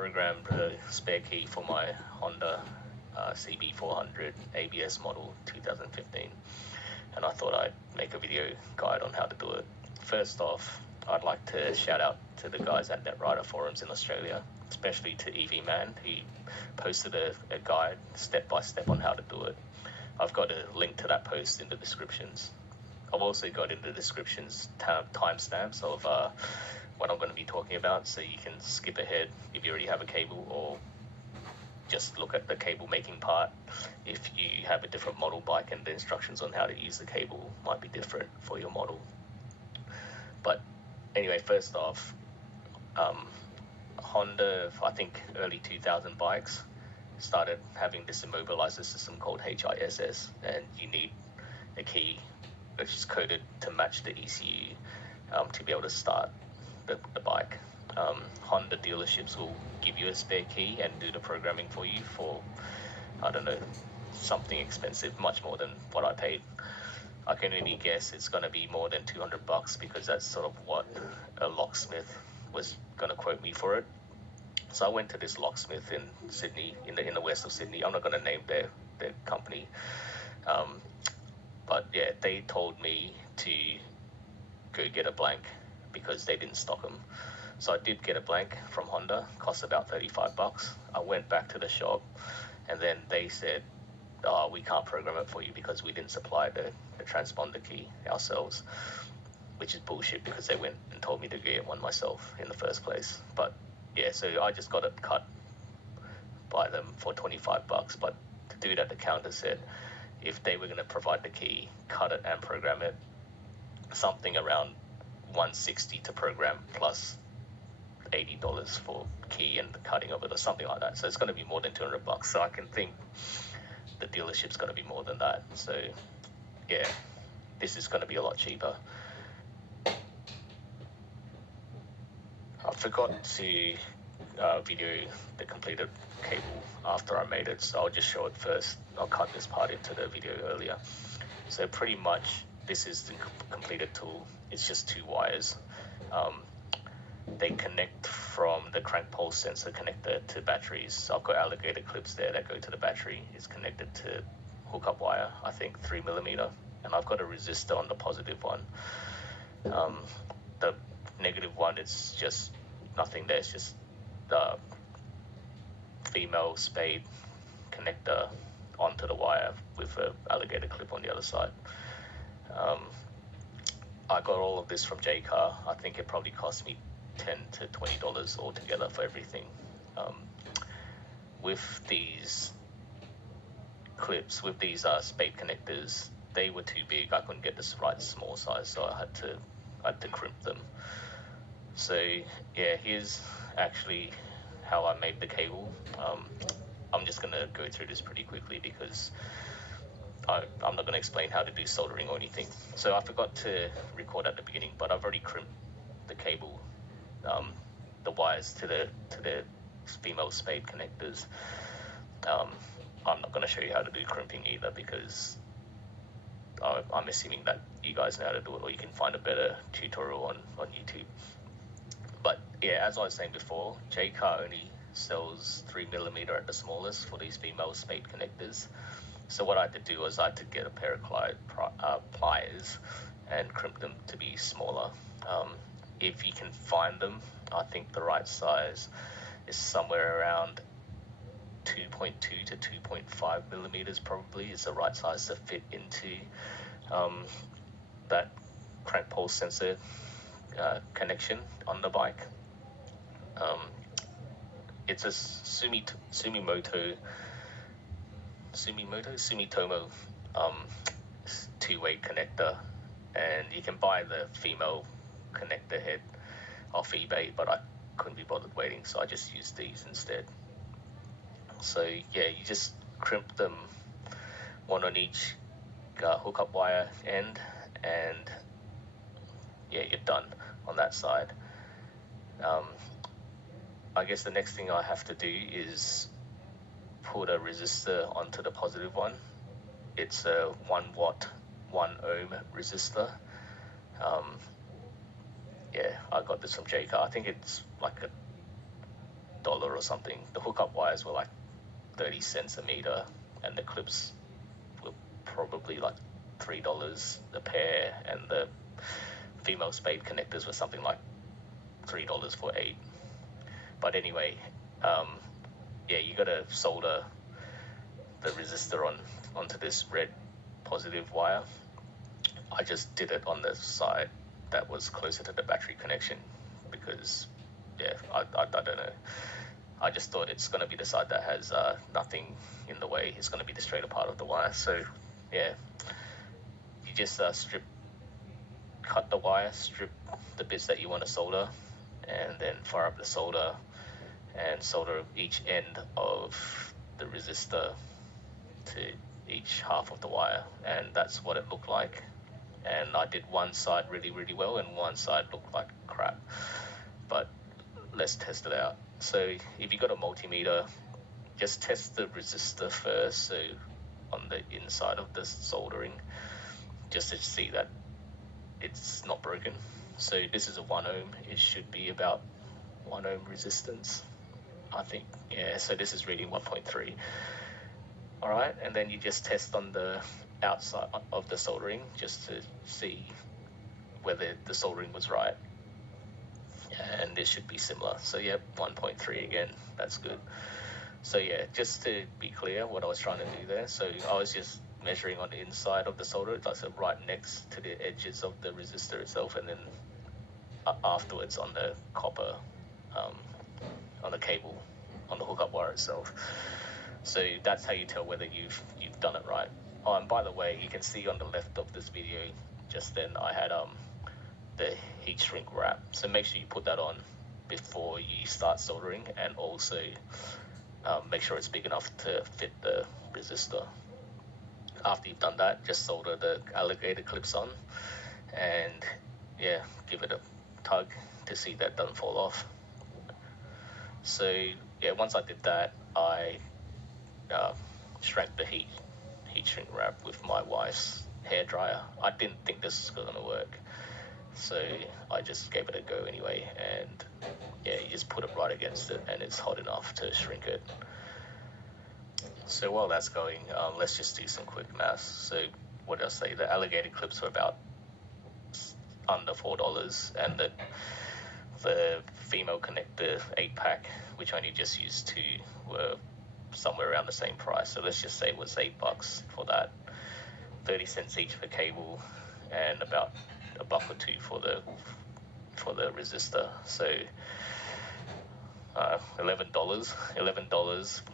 programmed a spare key for my Honda CB400 ABS model 2015, and I thought I'd make a video guide on how to do it. First off, I'd like to shout out to the guys at Netrider forums in Australia, especially to EV Man. He posted a guide step by step on how to do it. I've got a link to that post in the descriptions. I've also got in the descriptions timestamps of what I'm going to be talking about, so you can skip ahead if you already have a cable, or just look at the cable making part if you have a different model bike, and the instructions on how to use the cable might be different for your model. But anyway, first off, Honda, I think early 2000 bikes started having this immobilizer system called HISS, and you need a key which is coded to match the ECU to be able to start the bike. Honda dealerships will give you a spare key and do the programming for you for, I don't know, something expensive, much more than what I paid. I can only guess it's going to be more than $200 because that's sort of what a locksmith was going to quote me for it. So I went to this locksmith in Sydney, in the west of Sydney. I'm not going to name their company, but yeah, they told me to go get a blank because they didn't stock them. So I did get a blank from Honda, cost about $35. I went back to the shop, and then they said, we can't program it for you because we didn't supply the transponder key ourselves, which is bullshit because they went and told me to get one myself in the first place. But yeah, so I just got it cut by them for $25. But the dude at the counter said if they were going to provide the key, cut it and program it, something around $160 to program plus $80 for key and the cutting of it or something like that. So it's going to be more than $200. So I can think the dealership's going to be more than that. So yeah, this is going to be a lot cheaper. I forgot to video the completed cable after I made it, so I'll just show it first. I'll cut this part into the video earlier. So pretty much this is the completed tool. It's just two wires. They connect from the crank pulse sensor connector to batteries. So I've got alligator clips there that go to the battery. It's connected to hookup wire, I think 3mm, and I've got a resistor on the positive one. The negative one, it's just nothing there. It's just the female spade connector onto the wire with an alligator clip on the other side. I got all of this from JCar. I think it probably cost me $10 to $20 altogether for everything. With these clips, with these spade connectors, they were too big. I couldn't get this right small size, so I had to crimp them. So yeah, here's actually how I made the cable. I'm just gonna go through this pretty quickly because I'm not gonna explain how to do soldering or anything. So I forgot to record at the beginning, but I've already crimped the cable, the wires to the female spade connectors. I'm not gonna show you how to do crimping either because I'm assuming that you guys know how to do it, or you can find a better tutorial on YouTube. But yeah, as I was saying before, JCar only sells 3mm at the smallest for these female spade connectors. So what I had to do was I had to get a pair of pliers and crimp them to be smaller. If you can find them, I think the right size is somewhere around 2.2 to 2.5mm probably is the right size to fit into that crank pulse sensor connection on the bike. It's a Sumitomo two-way connector, and you can buy the female connector head off eBay, but I couldn't be bothered waiting, so I just used these instead. So yeah, you just crimp them, one on each hookup wire end, and yeah, you're done on that side. I guess the next thing I have to do is put a resistor onto the positive one. It's a 1 watt, 1 ohm resistor. Yeah, I got this from JCar. I think it's like $1 or something. The hookup wires were like 30 cents a meter, and the clips were probably like $3 a pair, and the female spade connectors were something like $3 for 8. But anyway, you gotta solder the resistor onto this red positive wire. I just did it on the side that was closer to the battery connection because I don't know. I just thought it's going to be the side that has nothing in the way. It's going to be the straighter part of the wire. So yeah, you just cut the wire, strip the bits that you want to solder, and then fire up the solder and solder each end of the resistor to each half of the wire, and that's what it looked like. And I did one side really, really well, and one side looked like crap. But let's test it out. So if you got a multimeter, just test the resistor first, so on the inside of the soldering, just to see that it's not broken. So this is a 1 ohm. It should be about 1 ohm resistance, I think. Yeah, so this is reading 1.3. All right, and then you just test on the outside of the soldering just to see whether the soldering was right. And this should be similar. So yeah, 1.3 again, that's good. So yeah, just to be clear what I was trying to do there. So I was just measuring on the inside of the solder, like so right next to the edges of the resistor itself, and then afterwards on the copper, on the cable, on the hookup wire itself. So that's how you tell whether you've done it right. Oh, and by the way, you can see on the left of this video, just then I had the heat shrink wrap. So make sure you put that on before you start soldering, and also make sure it's big enough to fit the resistor. After you've done that, just solder the alligator clips on, and yeah, give it a tug to see that doesn't fall off. So yeah, once I did that, I shrank the heat shrink wrap with my wife's hairdryer. I didn't think this was gonna work, so I just gave it a go anyway, and yeah, you just put it right against it and it's hot enough to shrink it. So while that's going, let's just do some quick maths. So what did I say? The alligator clips were about under $4, and the female connector 8-pack, which I only just used 2, were somewhere around the same price. So let's just say it was $8 for that, 30 cents each for cable, and about $1 or $2 for the resistor. So $11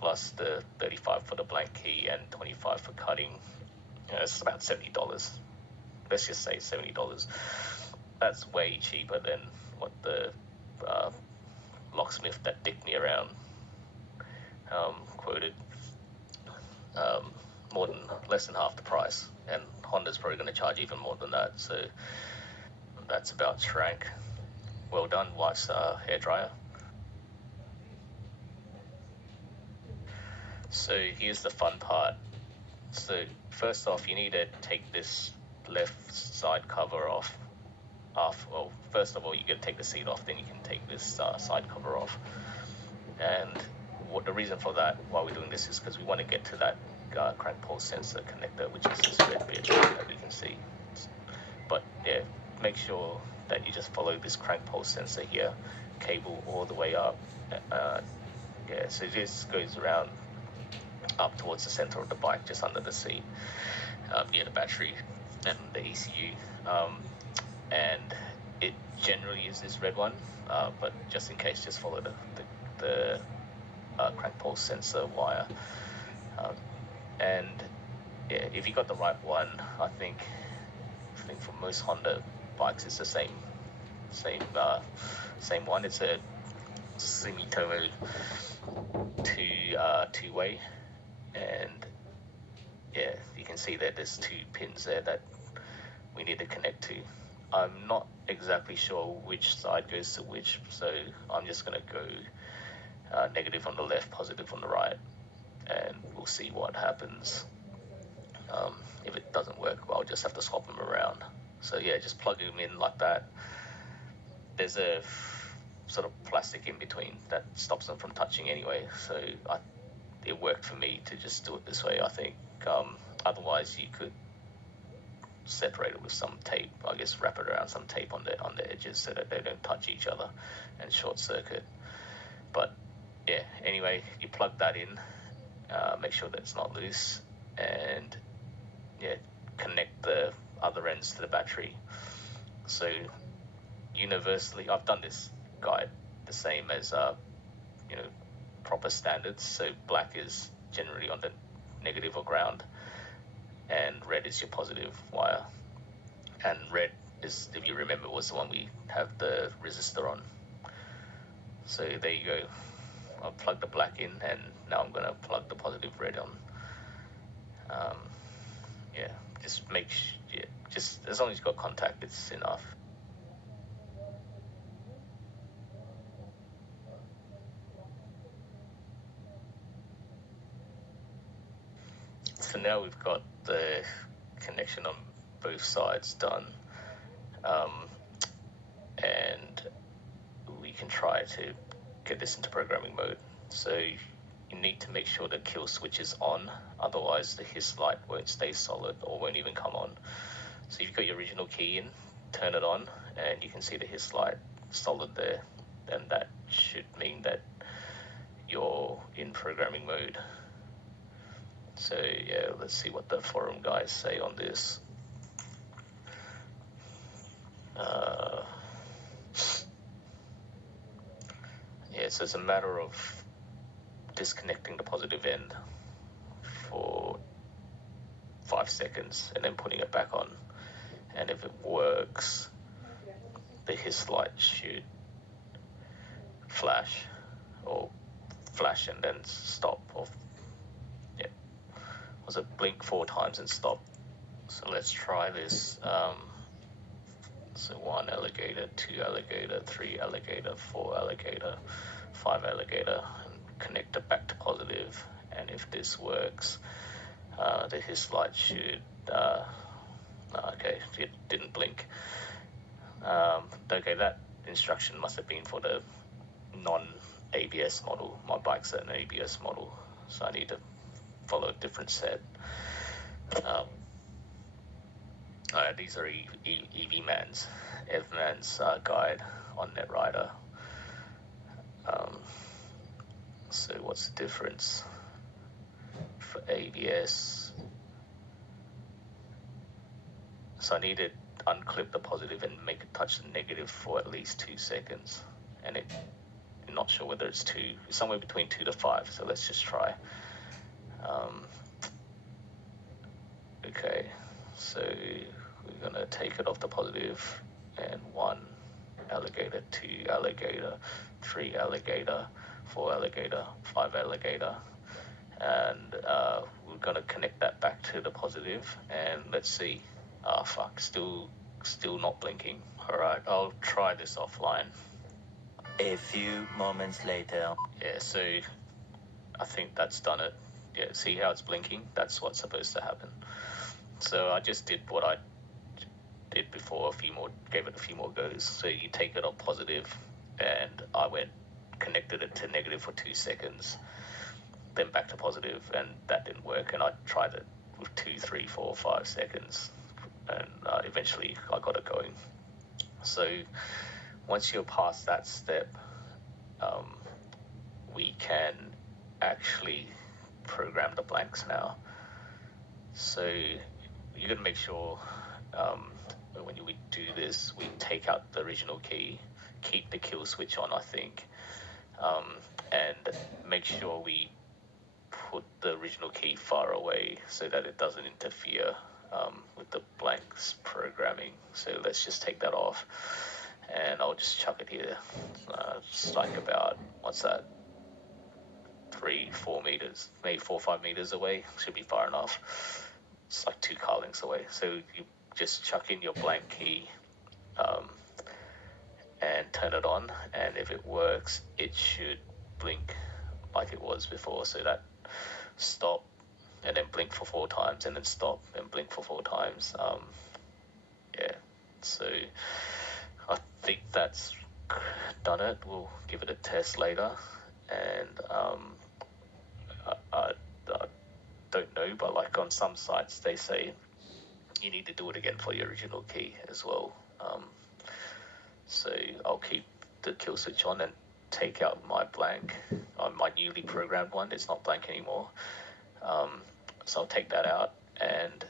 plus the 35 for the blank key and 25 for cutting. It's about $70. Let's just say $70. That's way cheaper than what the locksmith that dicked me around quoted. Less than half the price, and Honda's probably going to charge even more than that. So that's about shrank. Well done, wife's hairdryer. So here's the fun part. So first off, you need to take this left side cover off. Well, first of all, you got to take the seat off, then you can take this side cover off. And the reason for that, while we're doing this, is because we want to get to that crank pulse sensor connector, which is this red bit that we can see. But yeah, make sure that you just follow this crank pulse sensor here, cable all the way up. So this goes around up towards the center of the bike, just under the seat, near the battery and the ECU. And it generally is this red one, but just in case, just follow the crank pulse sensor wire. And yeah, if you got the right one, I think for most Honda bikes it's the same one. It's a Sumitomo two-way, and yeah, you can see that there's 2 pins there that we need to connect to. I'm not exactly sure which side goes to which, so I'm just going to go negative on the left, positive on the right, and we'll see what happens. If it doesn't work, I'll just have to swap them around. So yeah, just plug them in like that. There's a sort of plastic in between that stops them from touching anyway. So it worked for me to just do it this way, I think. Otherwise, you could separate it with some tape. I guess wrap it around some tape on the edges so that they don't touch each other and short circuit. But yeah, anyway, you plug that in, make sure that it's not loose, and yeah, connect the other ends to the battery. So universally, I've done this guide the same as proper standards. So black is generally on the negative or ground, and red is your positive wire. And red is, if you remember, was the one we have the resistor on. So there you go. I'll plug the black in, and now I'm going to plug the positive red on. Just as long as you've got contact, it's enough. So now we've got the connection on both sides done, and we can try to get this into programming mode. So you need to make sure the kill switch is on, otherwise the hiss light won't stay solid or won't even come on. So you've got your original key in, turn it on, and you can see the hiss light solid there, and that should mean that you're in programming mode. So yeah, let's see what the forum guys say on this. So it's a matter of disconnecting the positive end for 5 seconds and then putting it back on. And if it works, the hiss light should flash and then stop. Was it blink 4 times and stop? So let's try this. So 1 alligator, 2 alligator, 3 alligator, 4 alligator, 5 alligator, and connect it back to positive. And if this works, the hiss light should. Okay, it didn't blink. Okay, that instruction must have been for the non-ABS model. My bike's an ABS model, so I need to follow a different set. These are EVman's guide on Netrider. So what's the difference for ABS? So I need to unclip the positive and make it touch the negative for at least 2 seconds, and I'm not sure whether it's somewhere between 2 to 5. So let's just try. Okay, so we're gonna take it off the positive, and 1 alligator, 2 alligator, 3 alligator, 4 alligator, 5 alligator, and we're gonna connect that back to the positive, and let's see. Still not blinking. All right, I'll try this offline. A few moments later. Yeah, so I think that's done it. Yeah, see how it's blinking? That's what's supposed to happen. So I just did what I did before, gave it a few more goes. So you take it on positive, and I connected it to negative for 2 seconds, then back to positive, and that didn't work. And I tried it with 2, 3, 4, 5 seconds, and eventually I got it going. So once you're past that step, we can actually program the blanks now. So you're going to make sure when we do this, we take out the original key, keep the kill switch on, I think, and make sure we put the original key far away so that it doesn't interfere with the blanks programming. So let's just take that off, and I'll just chuck it here. It's like about, what's that, 3-4 meters, maybe 4 or 5 meters away. Should be far enough. It's like 2 car lengths away. So you just chuck in your blank key and turn it on, and if it works, it should blink like it was before. So that stop, and then blink for 4 times, and then stop and blink for 4 times. So I think that's done it. We'll give it a test later. And I don't know, but like on some sites they say you need to do it again for your original key as well. So I'll keep the kill switch on and take out my blank, my newly programmed one. It's not blank anymore. So I'll take that out and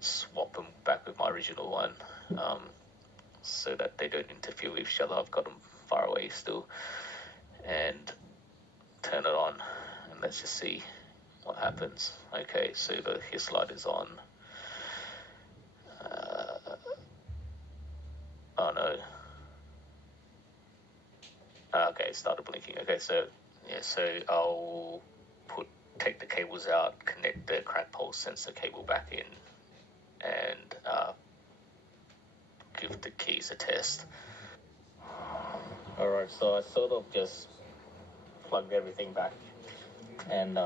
swap them back with my original one, so that they don't interfere with each other. I've got them far away still, and turn it on, and let's just see what happens. Okay, so the hiss light is on. Oh no. Okay, it started blinking. Okay, so yeah, so I'll take the cables out, connect the crank pulse sensor cable back in, and give the keys a test. Alright, so I sort of just plugged everything back and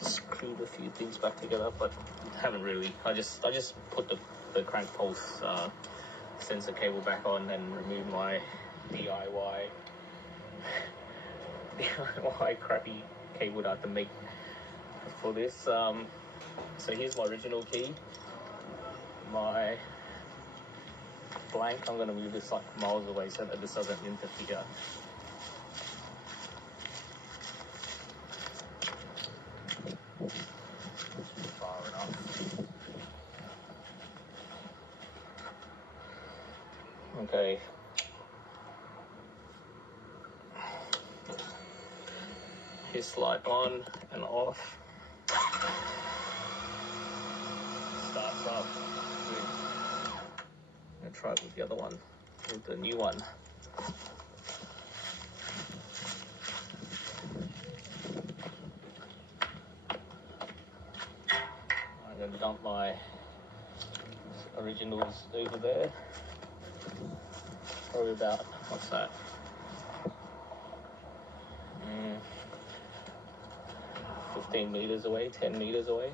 screwed a few things back together, but haven't really. I just put the crank pulse sensor cable back on and removed my DIY crappy cable that I had to make for this. So here's my original key. My blank, I'm going to move this like miles away so that this doesn't interfere. Far enough. Okay. His light on and off. Starts up. Good. I'm going to try it with the other one, with the new one. I'm going to dump my originals over there. Probably about, what's that? 15 meters away, 10 meters away.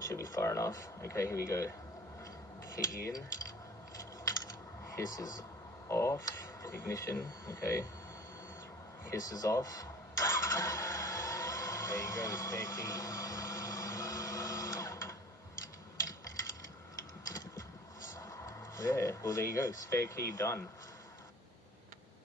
Should be far enough. Okay, here we go. Key in. Hiss is off. Ignition. Okay. Hiss is off. There you go, the spare key. Yeah, well there you go, spare key done.